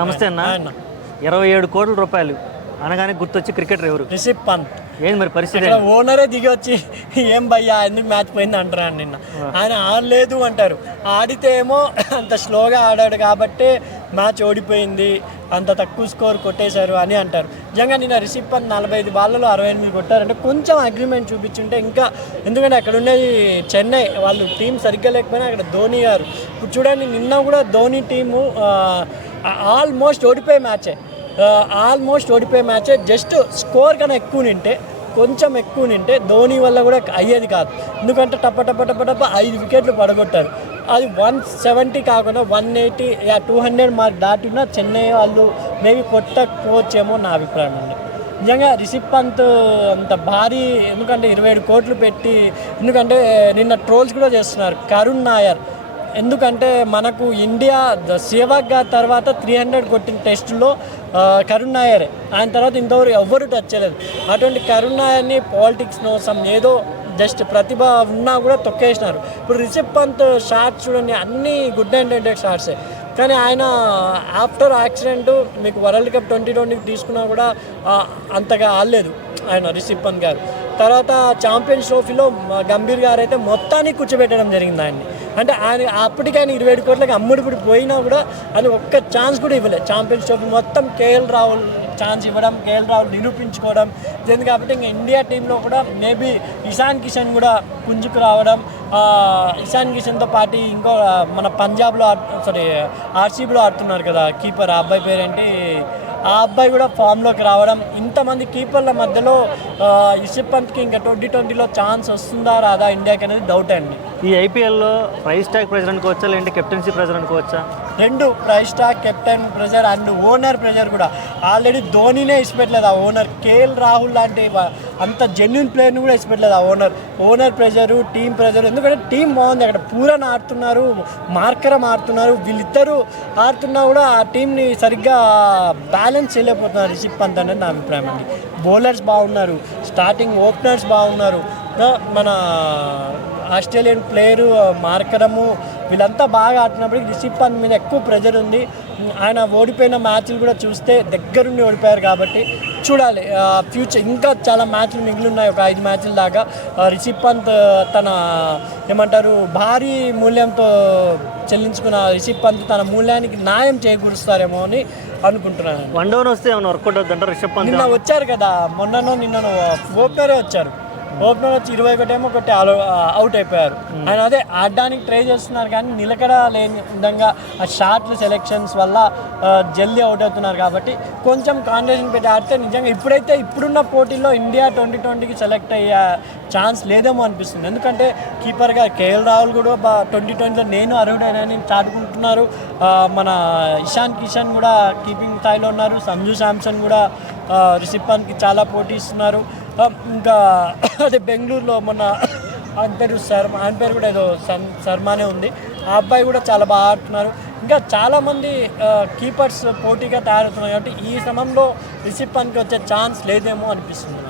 నమస్తే అన్న. 27 కోట్ల రూపాయలు అనగానే గుర్తొచ్చి క్రికెటర్ ఎవరు? రిషబ్ పంత్. ఏంది మరి పరిస్థితి? ఓనరే దిగి వచ్చి ఏం భయ్యా ఎందుకు మ్యాచ్ పోయింది అంటారు నిన్న. ఆయన ఆడలేదు అంటారు, ఆడితే ఏమో అంత స్లోగా ఆడాడు కాబట్టి మ్యాచ్ ఓడిపోయింది, అంత తక్కువ స్కోర్ కొట్టేశారు అని అంటారు. నిజంగా నిన్న రిషబ్ పంత్ 45 బాళ్ళలో 68 కొట్టారంటే కొంచెం అగ్రిమెంట్ చూపించుంటే ఇంకా, ఎందుకంటే అక్కడ ఉండేది చెన్నై, వాళ్ళు టీం సరిగ్గా లేకపోయినా అక్కడ ధోని గారు. ఇప్పుడు చూడండి, నిన్న కూడా ధోని టీము ఆల్మోస్ట్ ఓడిపోయే మ్యాచే. జస్ట్ స్కోర్ కన్నా కొంచెం ఎక్కువ నింటే ధోని వల్ల కూడా అయ్యేది కాదు. ఎందుకంటే టప్ప 5 వికెట్లు పడగొట్టారు. అది 170 కాకుండా 180 200 మార్క్ దాటినా చెన్నై వాళ్ళు మేబీ కొట్టకపోవచ్చేమో నా అభిప్రాయం అండి. నిజంగా రిషబ్ పంత్ అంత భారీ, ఎందుకంటే 27 కోట్లు పెట్టి, ఎందుకంటే నిన్న ట్రోల్స్ కూడా చేస్తున్నారు కరుణ్ నాయర్. ఎందుకంటే మనకు ఇండియా సేవాగ్ తర్వాత 300 కొట్టిన టెస్టులో కరుణ్ నాయరే, ఆయన తర్వాత ఇంతవరకు ఎవ్వరూ టచ్ చేయలేదు. అటువంటి కరుణ్ నాయర్ని పాలిటిక్స్ కోసం ఏదో జస్ట్ ప్రతిభ ఉన్నా కూడా తొక్కేసినారు. ఇప్పుడు రిషబ్ పంత్ షాట్స్ చూడండి, అన్నీ గుడ్ అండ్ షాట్సే. కానీ ఆయన ఆఫ్టర్ యాక్సిడెంట్ మీకు వరల్డ్ కప్ 2020 తీసుకున్నా కూడా అంతగా ఆడలేదు ఆయన రిషబ్ పంత్ గారు. తర్వాత ఛాంపియన్స్ ట్రోఫీలో గంభీర్ గారు అయితే మొత్తానికి కూర్చోబెట్టడం జరిగింది ఆయన్ని. అంటే ఆయన అప్పటికైనా 27 కోట్లకి అమ్ముడిపుడి పోయినా కూడా ఆయన ఒక్క ఛాన్స్ కూడా ఇవ్వలేదు. ఛాంపియన్స్ ట్రోఫీ మొత్తం కేఎల్ రాహుల్ ఛాన్స్ ఇవ్వడం, కేఎల్ రాహుల్ నిరూపించుకోవడం జరిగింది. కాబట్టి ఇంకా ఇండియా టీంలో కూడా మేబీ ఇషాన్ కిషన్ కూడా పుంజుకు రావడం, ఇషాన్ కిషన్తో పాటు ఇంకో మన పంజాబ్లో ఆర్సీబీలో ఆడుతున్నారు కదా కీపర్, ఆ అబ్బాయి పేరేంటి, ఆ అబ్బాయి కూడా ఫామ్లోకి రావడం. ఇంతమంది కీపర్ల మధ్యలో రిషబ్ పంత్కి ఇంకా 2020లో ఛాన్స్ వస్తుందా రాదా ఇండియాకి అనేది డౌట్ అండి. ఈ ఐపీఎల్లో ప్రైస్ ట్యాగ్ ప్రెజర్ అనుకోవచ్చా, లేదంటే కెప్టెన్సీ ప్రెజర్ అనుకోవచ్చా? రెండు, price tag, captain pressure and owner pressure కూడా. ఆల్రెడీ ధోనినే ఇచ్చిపెట్టలేదు ఆ ఓనర్. కేఎల్ రాహుల్ లాంటి అంత జెన్యున్ ప్లేయర్ని కూడా ఇచ్చిపెట్టలేదు ఆ ఓనర్ ప్రెజరు, టీం ప్రెజర్. ఎందుకంటే టీం బాగుంది, అక్కడ పూరన్ ఆడుతున్నారు, మార్కరం ఆడుతున్నారు, వీళ్ళిద్దరూ ఆడుతున్నా కూడా ఆ టీంని సరిగ్గా బ్యాలెన్స్ చేయలేకపోతున్నారు రిషబ్ పంత్ అనేది నా అభిప్రాయం అండి. బౌలర్స్ బాగున్నారు, స్టార్టింగ్ ఓపెనర్స్ బాగున్నారు, మన ఆస్ట్రేలియన్ ప్లేయరు మార్కరము, వీళ్ళంతా బాగా ఆడుతున్నప్పటికీ రిషబ్ పంత్ మీద ఎక్కువ ప్రెజర్ ఉంది. ఆయన ఓడిపోయిన మ్యాచ్లు కూడా చూస్తే దగ్గరుండి ఓడిపోయారు కాబట్టి చూడాలి ఫ్యూచర్. ఇంకా చాలా మ్యాచ్లు మిగిలి ఉన్నాయి, ఒక 5 మ్యాచ్ల దాకా. రిషబ్ పంత్ తన ఏమంటారు భారీ మూల్యంతో చెల్లించుకున్న రిషబ్ పంత్ తన మూల్యానికి న్యాయం చేకూరుస్తారేమో అని అనుకుంటున్నాను. వన్ డౌన్ వస్తే ఏమన్నా వర్కౌట్ అవుతుందంటారు రిషబ్ పంత్? నిన్న వచ్చారు కదా, నిన్న ఓపెనరే వచ్చారు. ఓపెనర్ వచ్చి 21 ఏమో కొట్టి అవుట్ అయిపోయారు. ఆయన అదే ఆడడానికి ట్రై చేస్తున్నారు కానీ నిలకడ లేని విధంగా ఆ షాట్లు సెలెక్షన్స్ వల్ల జల్దీ అవుట్ అవుతున్నారు. కాబట్టి కొంచెం కాన్సంట్రేషన్ పెట్టి ఆడితే నిజంగా ఇప్పుడున్న పోటీల్లో ఇండియా 2020కి సెలెక్ట్ అయ్యే ఛాన్స్ లేదేమో అనిపిస్తుంది. ఎందుకంటే కీపర్గా కేఎల్ రాహుల్ కూడా 2020లో నేను అర్హుడైనని చాటుకుంటున్నారు. మన ఇషాన్ కిషన్ కూడా కీపింగ్ స్థాయిలో ఉన్నారు. సంజు శాంసన్ కూడా రిషబ్ పంత్కి చాలా పోటీ ఇస్తున్నారు. ఇంకా అదే బెంగళూరులో మొన్న ఆయన పేరు కూడా ఏదో శర్మానే ఉంది, ఆ అబ్బాయి కూడా చాలా బాగా ఆడుతున్నారు. ఇంకా చాలామంది కీపర్స్ పోటీగా తయారవుతున్నారు. కాబట్టి ఈ సమయంలో రిషబ్ పంత్కి వచ్చే ఛాన్స్ లేదేమో అనిపిస్తుంది.